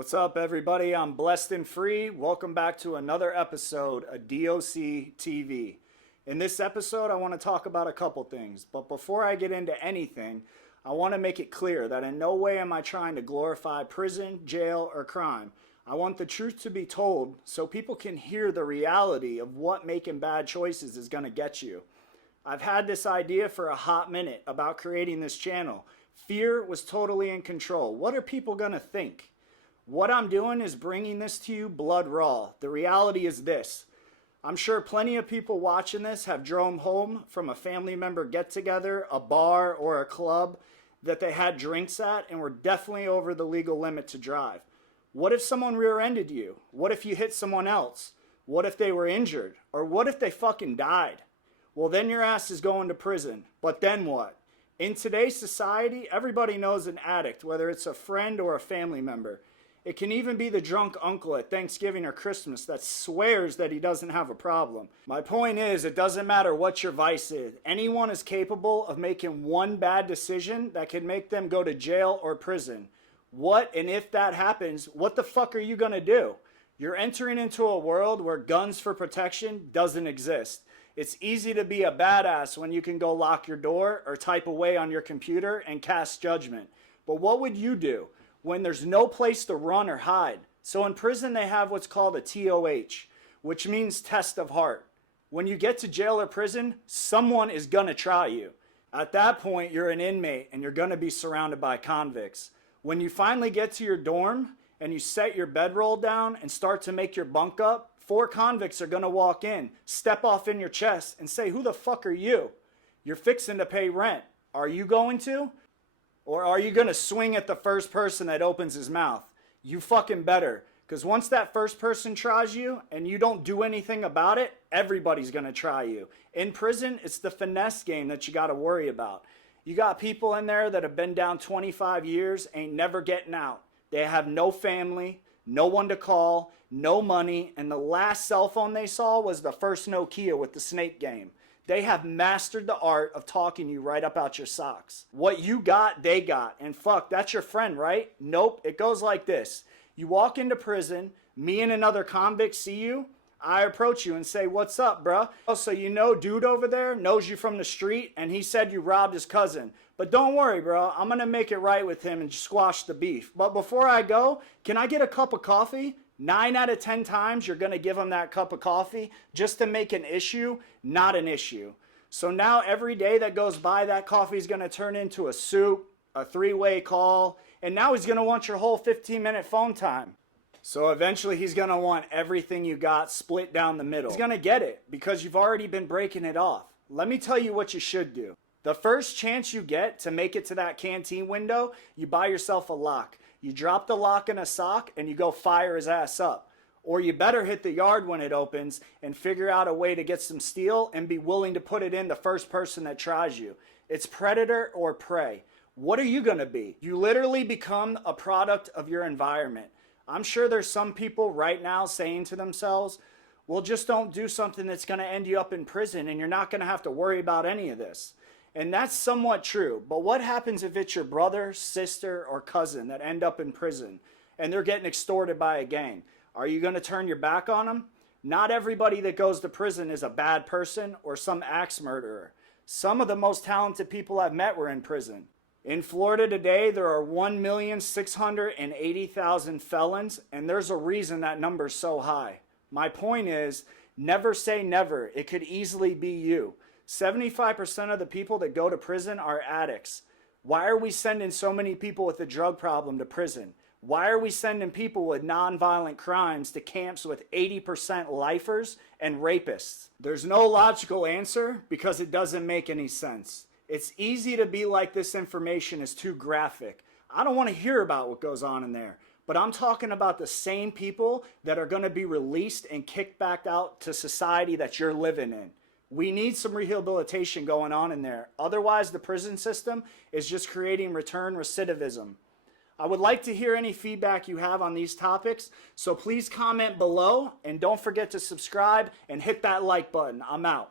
What's up, everybody? I'm Blessed and Free. Welcome back to another episode of DOC TV. In this episode, I want to talk about a couple things. But before I get into anything, I want to make it clear that in no way am I trying to glorify prison, jail, or crime. I want the truth to be told so people can hear the reality of what making bad choices is going to get you. I've had this idea for a hot minute about creating this channel. Fear was totally in control. What are people going to think? What I'm doing is bringing this to you blood raw. The reality is this. I'm sure plenty of people watching this have drove home from a family member get-together, a bar, or a club that they had drinks at and were definitely over the legal limit to drive. What if someone rear-ended you? What if you hit someone else? What if they were injured? Or what if they fucking died? Well, then your ass is going to prison. But then what? In today's society, everybody knows an addict, whether it's a friend or a family member. It can even be the drunk uncle at Thanksgiving or Christmas that swears that he doesn't have a problem. My point is, it doesn't matter what your vice is. Anyone is capable of making one bad decision that can make them go to jail or prison. What, and if that happens, what the fuck are you gonna do? You're entering into a world where guns for protection doesn't exist. It's easy to be a badass when you can go lock your door or type away on your computer and cast judgment. But what would you do when there's no place to run or hide? So in prison they have what's called a TOH, which means test of heart. When you get to jail or prison, someone is gonna try you. At that point, you're an inmate and you're gonna be surrounded by convicts. When you finally get to your dorm and you set your bedroll down and start to make your bunk up, 4 convicts are gonna walk in, step off in your chest and say, "Who the fuck are you? You're fixing to pay rent. Are you going to? Or are you going to swing at the first person that opens his mouth?" You fucking better. Because once that first person tries you and you don't do anything about it, everybody's going to try you. In prison, it's the finesse game that you got to worry about. You got people in there that have been down 25 years, ain't never getting out. They have no family, no one to call, no money, and the last cell phone they saw was the first Nokia with the snake game. They have mastered the art of talking you right up out your socks. What you got, they got. And fuck, that's your friend, right? Nope, it goes like this. You walk into prison, me and another convict see you, I approach you and say, "What's up, bruh? Oh, so you know dude over there knows you from the street and he said you robbed his cousin. But don't worry, bro, I'm gonna make it right with him and squash the beef. But before I go, can I get a cup of coffee?" 9 out of 10 times you're going to give them that cup of coffee just to make an issue not an issue. So now every day that goes by, that coffee is going to turn into a soup, a 3-way call, and now he's going to want your whole 15-minute phone time. So eventually he's going to want everything you got split down the middle. He's going to get it because you've already been breaking it off. Let me tell you what you should do. The first chance you get to make it to that canteen window, you buy yourself a lock. You drop the lock in a sock and you go fire his ass up. Or you better hit the yard when it opens and figure out a way to get some steel and be willing to put it in the first person that tries you. It's predator or prey. What are you going to be? You literally become a product of your environment. I'm sure there's some people right now saying to themselves, "Well, just don't do something that's going to end you up in prison and you're not going to have to worry about any of this." And that's somewhat true, but what happens if it's your brother, sister, or cousin that end up in prison and they're getting extorted by a gang? Are you going to turn your back on them? Not everybody that goes to prison is a bad person or some axe murderer. Some of the most talented people I've met were in prison. In Florida today, there are 1,680,000 felons, and there's a reason that number's so high. My point is, never say never. It could easily be you. 75% of the people that go to prison are addicts. Why are we sending so many people with a drug problem to prison? Why are we sending people with nonviolent crimes to camps with 80% lifers and rapists? There's no logical answer because it doesn't make any sense. It's easy to be like this information is too graphic. I don't want to hear about what goes on in there. But I'm talking about the same people that are going to be released and kicked back out to society that you're living in. We need some rehabilitation going on in there. Otherwise, the prison system is just creating return recidivism. I would like to hear any feedback you have on these topics, so please comment below and don't forget to subscribe and hit that like button. I'm out.